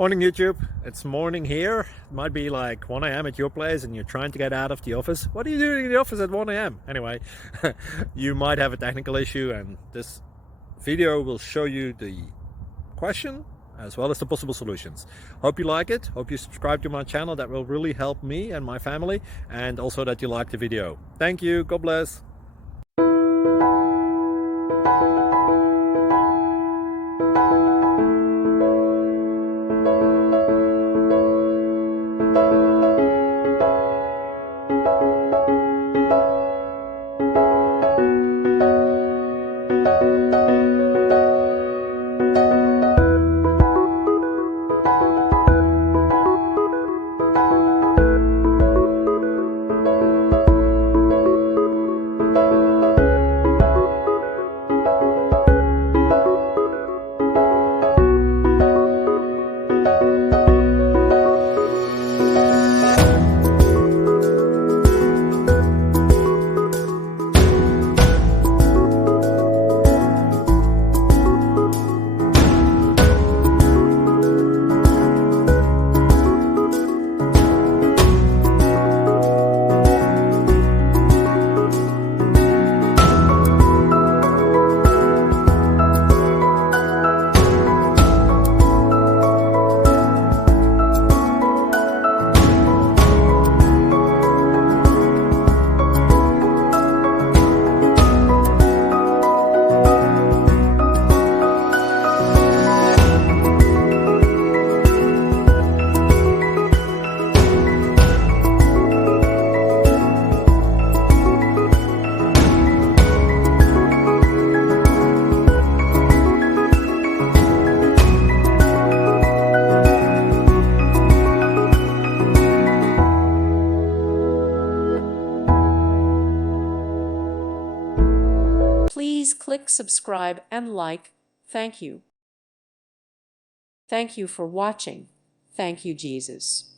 Morning YouTube, it's morning here. It might be like 1 a.m. at your place and you're trying to get out of the office. What are you doing in the office at 1 a.m? Anyway, you might have a technical issue and this video will show you the question as well as the possible solutions. Hope you like it, hope you subscribe to my channel. That will really help me and my family, and also that you like the video. Thank you, God bless. Please click subscribe and like. Thank you. Thank you for watching. Thank you, Jesus.